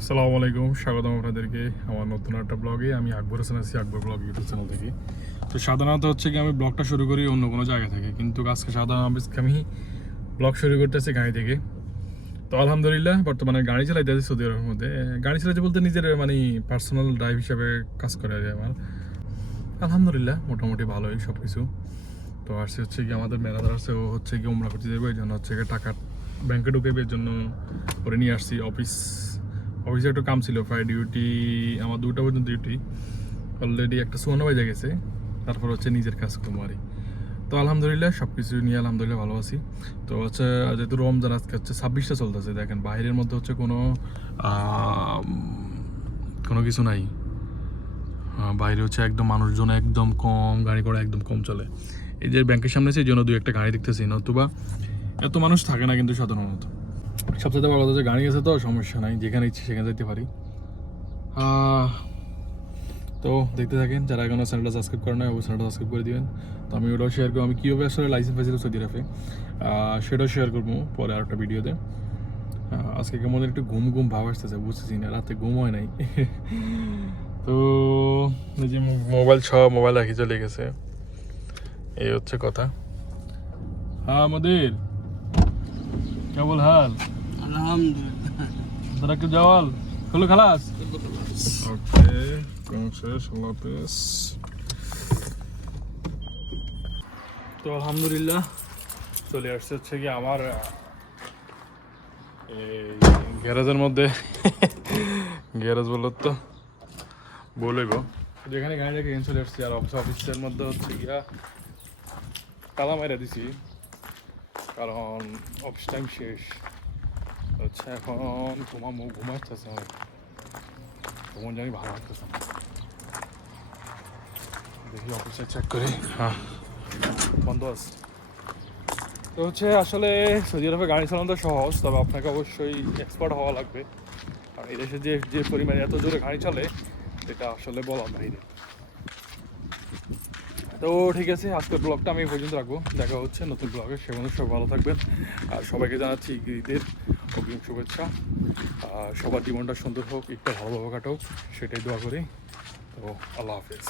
আসসালামু আলাইকুম, স্বাগতম আপনাদেরকে আমার নতুন একটা ব্লগে। আমি আকবর হোসেন আছি, আকবর ব্লগ ইউটিউব চ্যানেল থেকে। তো সাধারণত হচ্ছে কি আমি ব্লগটা শুরু করি অন্য কোনো জায়গা থেকে, কিন্তু আজকে আমি ব্লগ শুরু করতেছি গাড়ি থেকে। তো আলহামদুলিল্লাহ বর্তমানে গাড়ি চালাইতেছি সৌদি আরবের মধ্যে। গাড়ি চালাইতে বলতে নিজের মানে পার্সোনাল ড্রাইভ হিসাবে কাজ করে আর কি আমার। আলহামদুলিল্লাহ মোটামুটি ভালোই সব কিছু। তো আসছে হচ্ছে কি আমাদের ম্যানেজার আছে, ও হচ্ছে কি উমরা করতে যাবে, এই জন্য হচ্ছে কি টাকা ব্যাংকে ঢুকেবে, এর জন্য করে নিয়ে আসছি। অফিসে একটু কাম ছিল, ফ্রাই ডিউটি আমার 2টা পর্যন্ত ডিউটি। অলরেডি একটা সুয়ানো বাজে গেছে, তারপর হচ্ছে নিজের কাজ করবো আর কি। তো আলহামদুলিল্লাহ সব কিছু নিয়ে আলহামদুলিল্লাহ ভালো আছি। তো হচ্ছে যেহেতু রমজান আজকে হচ্ছে 26টা চলতেছে, দেখেন বাইরের মধ্যে হচ্ছে কোনো কিছু নাই। বাইরে হচ্ছে একদম মানুষজন একদম কম, গাড়ি ঘোড়া একদম কম চলে। এই যে ব্যাংকের সামনে আছে এই জন্য 2-1টা গাড়ি দেখতেছি, নতুবা এত মানুষ থাকে না কিন্তু সাধারণত। সবচেয়ে বড় কথা হচ্ছে গাড়ি গেছে তো সমস্যা নাই, যেখানে ইচ্ছে সেখানে যেতে পারি। তো দেখতে থাকেন, যারা এখনো চ্যানেলটা সাবস্ক্রাইব করে নাই অবশ্যই চ্যানেলটা সাবস্ক্রাইব করে দিবেন। তো আমি ওটাও শেয়ার করবো, আমি কীভাবে আসলে লাইসেন্স পাইছিল সৌদি আরবে, সেটাও শেয়ার করবো পরে আরেকটা ভিডিওতে। আজকে কেমন একটু ঘুম ঘুম ভাব আসতেছে, বুঝতেছি না, রাতে ঘুম হয় নাই। তো এই যে মোবাইল রাখি চলে গেছে, এই হচ্ছে কথা। হ্যাঁ আমাদের কেবল হাল আলহামদুলিল্লাহ। তারা একটু যাওয়াল হলো খালাস। ওকে, শেষ, আল্লাহ হাফেজ। তো আলহামদুলিল্লাহ চলে আসছে হচ্ছে কি আমার এই গ্যারেজের মধ্যে। গ্যারেজ বললো তো বলইব, যেখানে গাড়ি রেখে চলে আসছি। আর অফিসের মধ্যে হচ্ছে গিয়া তালা মেরে দিছি, কারণ অফিস টাইম শেষ হচ্ছে। এখন ঘুমাইতেছে আমার, ঘুমন জানি ভালো লাগতেছে না। দেখি অফিসে চেক করি, হ্যাঁ বন্ধ আছে। তো হচ্ছে আসলে সৌদি আরবে গাড়ি চালানো তো সহজ, তবে আপনাকে অবশ্যই এক্সপার্ট হওয়া লাগবে। আর এই দেশে যে যে পরিমাণে এত জোরে গাড়ি চলে এটা আসলে বলার বাইরে। তো ঠিক আছে, আজকের ব্লগটা আমি এই পর্যন্ত রাখবো। দেখা হচ্ছে নতুন ব্লগে, সেখানে সব ভালো থাকবেন। আর সবাইকে জানাচ্ছি ঈদের অগ্রিম শুভেচ্ছা। আর সবার জীবনটা সুন্দর হোক, একটু ভালোভাবে কাটুক, সেটাই দোয়া করি। তো আল্লাহ হাফেজ।